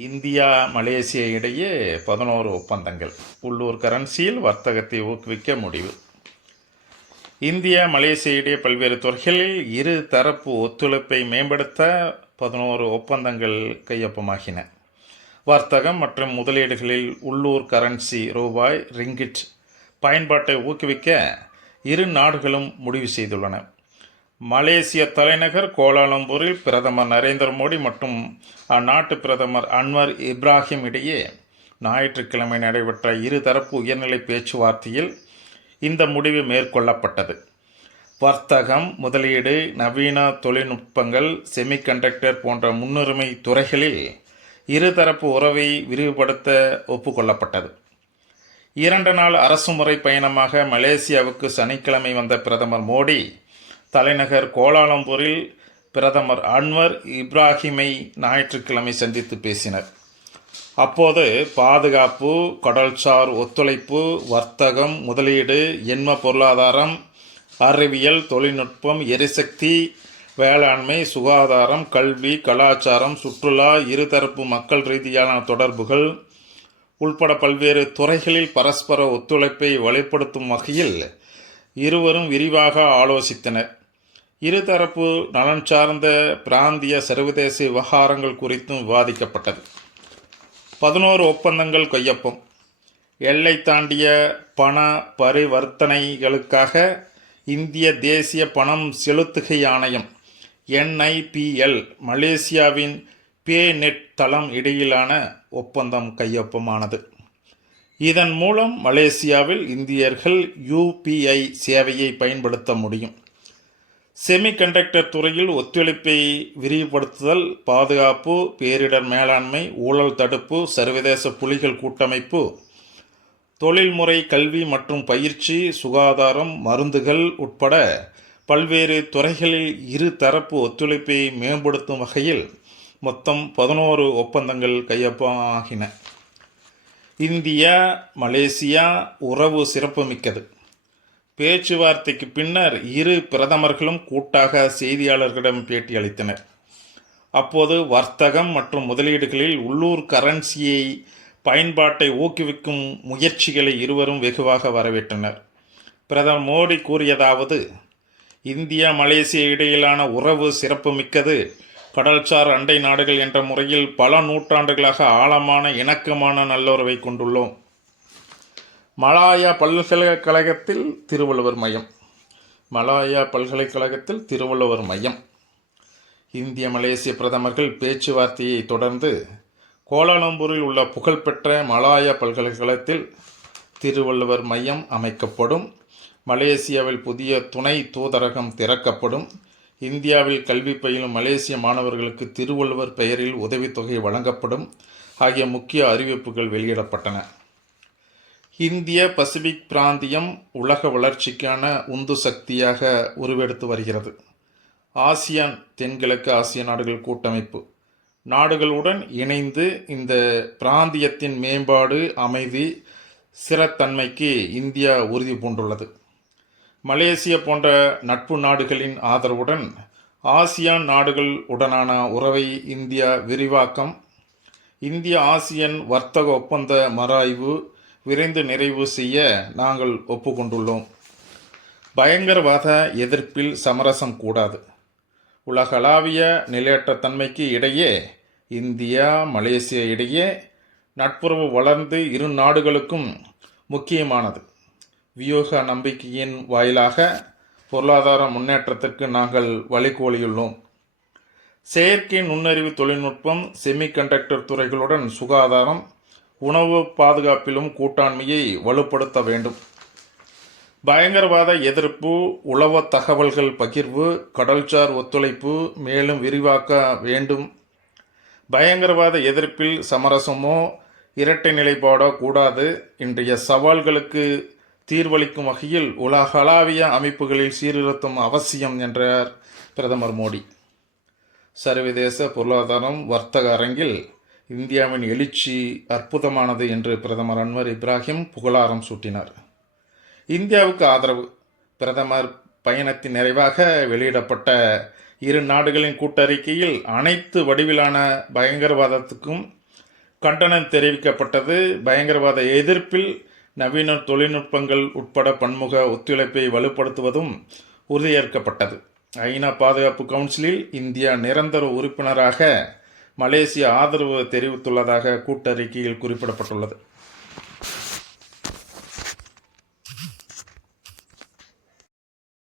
India Malaysia இடையே பதினோரு ஒப்பந்தங்கள். உள்ளூர் கரன்சியில் வர்த்தகத்தை ஊக்குவிக்க முடிவு. இந்தியா மலேசியா இடையே பல்வேறு துறைகளில் இரு தரப்பு ஒத்துழைப்பை மேம்படுத்த பதினோரு ஒப்பந்தங்கள் கையொப்பமாகின. வர்த்தகம் மற்றும் முதலீடுகளில் உள்ளூர் கரன்சி ரூபாய் ரிங்கிட் பயன்பாட்டை ஊக்குவிக்க இரு நாடுகளும் முடிவு செய்துள்ளன. மலேசிய தலைநகர் கோலாலம்பூரில் பிரதமர் நரேந்திர மோடி மற்றும் அந்நாட்டு பிரதமர் அன்வர் இப்ராஹிம் இடையே ஞாயிற்றுக்கிழமை நடைபெற்ற இருதரப்பு உயர்நிலை பேச்சுவார்த்தையில் இந்த முடிவு மேற்கொள்ளப்பட்டது. வர்த்தகம் முதலீடு நவீன தொழில்நுட்பங்கள் செமிகண்டக்டர் போன்ற முன்னுரிமை துறைகளில் இருதரப்பு உறவை விரிவுபடுத்த ஒப்புக்கொள்ளப்பட்டது. இரண்டு நாள் அரசுமுறை பயணமாக மலேசியாவுக்கு சனிக்கிழமை வந்த பிரதமர் மோடி தலைநகர் கோலாலம்பூரில் பிரதமர் அன்வர் இப்ராஹிமை ஞாயிற்றுக்கிழமை சந்தித்து பேசினர். அப்போது பாதுகாப்பு கடல்சார் ஒத்துழைப்பு வர்த்தகம் முதலீடு எண்ம பொருளாதாரம் அறிவியல் தொழில்நுட்பம் எரிசக்தி வேளாண்மை சுகாதாரம் கல்வி கலாச்சாரம் சுற்றுலா இருதரப்பு மக்கள் ரீதியான தொடர்புகள் உள்பட பல்வேறு துறைகளில் பரஸ்பர ஒத்துழைப்பை வலுப்படுத்தும் வகையில் இருவரும் விரிவாக ஆலோசித்தனர். இருதரப்பு நலன் சார்ந்த பிராந்திய சர்வதேச விவகாரங்கள் குறித்தும் விவாதிக்கப்பட்டது. பதினோரு ஒப்பந்தங்கள் கையொப்பம் எல்லை தாண்டிய பண பரிவர்த்தனைகளுக்காக இந்திய தேசிய பணம் செலுத்துகை ஆணையம் என்ஐபிஎல் மலேசியாவின் பே நெட் தளம் இடையிலான ஒப்பந்தம் கையொப்பமானது. இதன் மூலம் மலேசியாவில் இந்தியர்கள் யூபிஐ சேவையை பயன்படுத்த முடியும். செமிகண்டக்டர் துறையில் ஒத்துழைப்பை விரிவுபடுத்துதல் பாதுகாப்பு பேரிடர் மேலாண்மை ஊழல் தடுப்பு சர்வதேச புலிகள் கூட்டமைப்பு தொழில்முறை கல்வி மற்றும் பயிற்சி சுகாதாரம் மருந்துகள் உட்பட பல்வேறு துறைகளில் இரு தரப்பு ஒத்துழைப்பை மேம்படுத்தும் வகையில் மொத்தம் பதினோரு ஒப்பந்தங்கள் கையொப்பமாகின. இந்தியா மலேசியா உறவு சிறப்புமிக்கது. பேச்சுவார்த்தைக்கு பின்னர் இரு பிரதமர்களும் கூட்டாக செய்தியாளர்களிடம் பேட்டியளித்தனர். அப்போது வர்த்தகம் மற்றும் முதலீடுகளில் உள்ளூர் கரன்சியை பயன்பாட்டை ஊக்குவிக்கும் முயற்சிகளை இருவரும் வெகுவாக வரவேற்றனர். பிரதமர் மோடி கூறியதாவது இந்தியா மலேசியா இடையிலான உறவு சிறப்புமிக்கது. கடல்சார் அண்டை நாடுகள் என்ற முறையில் பல நூற்றாண்டுகளாக ஆழமான இணக்கமான நல்லுறவை கொண்டுள்ளோம். மலாயா பல்கலைக்கழகத்தில் திருவள்ளுவர் மையம். மலாயா பல்கலைக்கழகத்தில் திருவள்ளுவர் மையம். இந்திய மலேசிய பிரதமர்கள் பேச்சுவார்த்தையை தொடர்ந்து கோலாலம்பூரில் உள்ள புகழ்பெற்ற மலாயா பல்கலைக்கழகத்தில் திருவள்ளுவர் மையம் அமைக்கப்படும். மலேசியாவில் புதிய துணை தூதரகம் திறக்கப்படும். இந்தியாவில் கல்வி பயிலும் மலேசிய மாணவர்களுக்கு திருவள்ளுவர் பெயரில் உதவித்தொகை வழங்கப்படும். ஆகிய முக்கிய அறிவிப்புகள் வெளியிடப்பட்டன. இந்திய பசிபிக் பிராந்தியம் உலக வளர்ச்சிக்கான உந்து சக்தியாக உருவெடுத்து வருகிறது. ஆசியான் தென்கிழக்கு ஆசிய நாடுகள் கூட்டமைப்பு. நாடுகளுடன் இணைந்து இந்த பிராந்தியத்தின் மேம்பாடு அமைதி சிறத்தன்மைக்கு இந்தியா உறுதி பூண்டுள்ளது. மலேசியா போன்ற நட்பு நாடுகளின் ஆதரவுடன் ஆசியான் நாடுகள் உடனான உறவை இந்தியா விரிவாக்கம் இந்திய ஆசியன் வர்த்தக ஒப்பந்த மறாய்வு விரைந்து நிறைவு செய்ய நாங்கள் ஒப்புக்கொண்டுள்ளோம். பயங்கரவாத எதிர்ப்பில் சமரசம் கூடாது. உலகளாவிய நிலையற்ற தன்மைக்கு இடையே இந்தியா மலேசியா இடையே நட்புறவு வளர்ந்து இரு நாடுகளுக்கும் முக்கியமானது. வியூக நம்பிக்கையின் வாயிலாக பொருளாதார முன்னேற்றத்திற்கு நாங்கள் வழிகோலியுள்ளோம். செயற்கை நுண்ணறிவு தொழில்நுட்பம் செமிகண்டக்டர் துறைகளுடன் சுகாதாரம் உணவு பாதுகாப்பிலும் கூட்டாண்மையை வலுப்படுத்த வேண்டும். பயங்கரவாத எதிர்ப்பு உளவ தகவல்கள் பகிர்வு கடல்சார் ஒத்துழைப்பு மேலும் விரிவாக்க வேண்டும். பயங்கரவாத எதிர்ப்பில் சமரசமோ இரட்டை நிலைப்பாடோ கூடாது. இன்றைய சவால்களுக்கு தீர்வளிக்கும் வகையில் உலகளாவிய அமைப்புகளில் சீர்திருத்தம் அவசியம் என்றார் பிரதமர் மோடி. சர்வதேச பொருளாதாரம் வர்த்தக அரங்கில் இந்தியாவின் எழுச்சி அற்புதமானது என்று பிரதமர் அன்வர் இப்ராஹிம் புகழாரம் சூட்டினார். இந்தியாவுக்கு ஆதரவு. பிரதமர் பயணத்தின் நிறைவாக வெளியிடப்பட்ட இரு நாடுகளின் கூட்டறிக்கையில் அனைத்து வடிவிலான பயங்கரவாதத்துக்கும் கண்டனம் தெரிவிக்கப்பட்டது. பயங்கரவாத எதிர்ப்பில் நவீன தொழில்நுட்பங்கள் உட்பட பன்முக ஒத்துழைப்பை வலுப்படுத்துவதும் உறுதியேற்கப்பட்டது. ஐநா பாதுகாப்பு கவுன்சிலில் இந்தியா நிரந்தர உறுப்பினராக மலேசியா ஆதரவு தெரிவித்துள்ளதாக கூட்டறிக்கையில் குறிப்பிடப்பட்டுள்ளது.